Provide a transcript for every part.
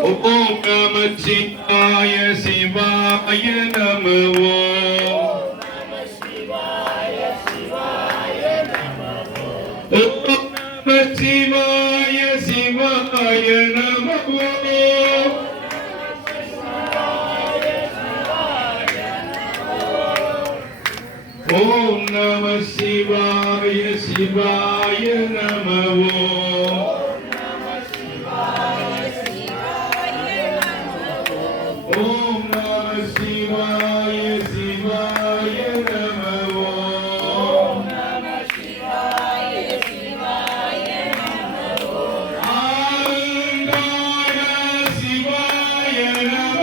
ஓம் நம சிவாய சிவாய நம ஓம் நம சிவாய சிவாய நம ஓம் நம சிவாய சிவாய நம ஓம் நம சிவாய சிவாய நம ஓம் நம சிவாய சிவாய நம ஆனந்தாய சிவாய நம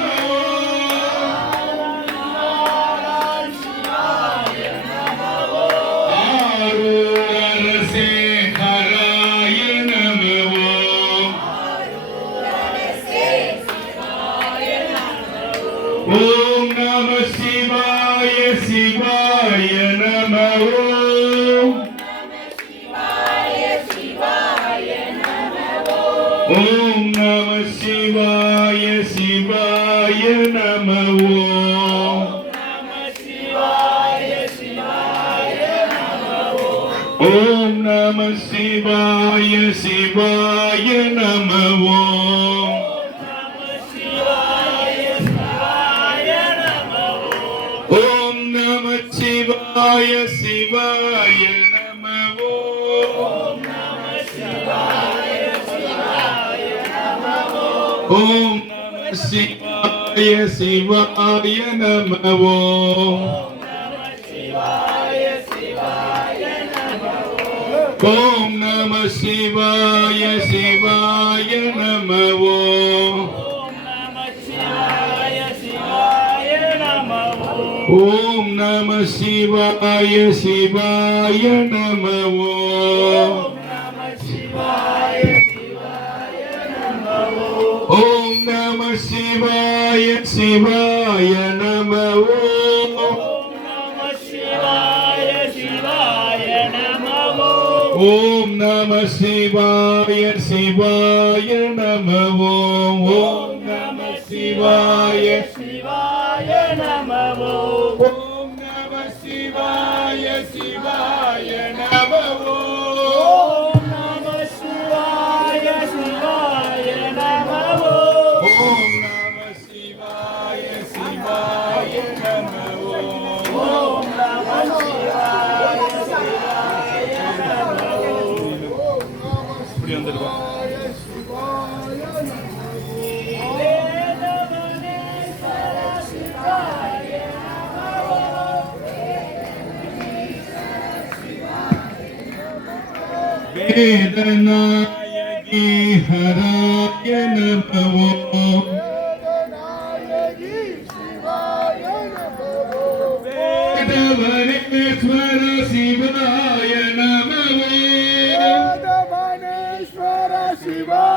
ஆரூரசேகராய நம ஓம் நம சிவாய சிவாய நம ஓம் ஓம் நம சிவாய சிவாய நம ஓம் ஓம் நம சிவாய சிவாய நம ஓம் ஓம் நம சிவாய சிவாய நம ஓம் நம சிவாய சிவாய நம ஓம் நம சிவாய சிவாய நம ஓம் ஓம் நம சிவாய சிவாய நம ஓம் ஓம் நம சிவாய சிவாய நம ஓம் ஓம் நம சிவாய சிவாய நம ஓம் ஓம் நம சிவாய சிவாய நம ஓம் ஓம் நம சிவாய சிவாய நம ஓம் நம சிவாய சிவாய நம ஓம் நம சிவாய சிவாய நம ஓம் நம சிவாய சிவாய நம ஓம் நம சிவாய சிவாய நம இப்படி வந்துருவோம். வேதநாயகி ஹராய நம ஓம் வேதவனேஸ்வர சிவாய நம ஓம்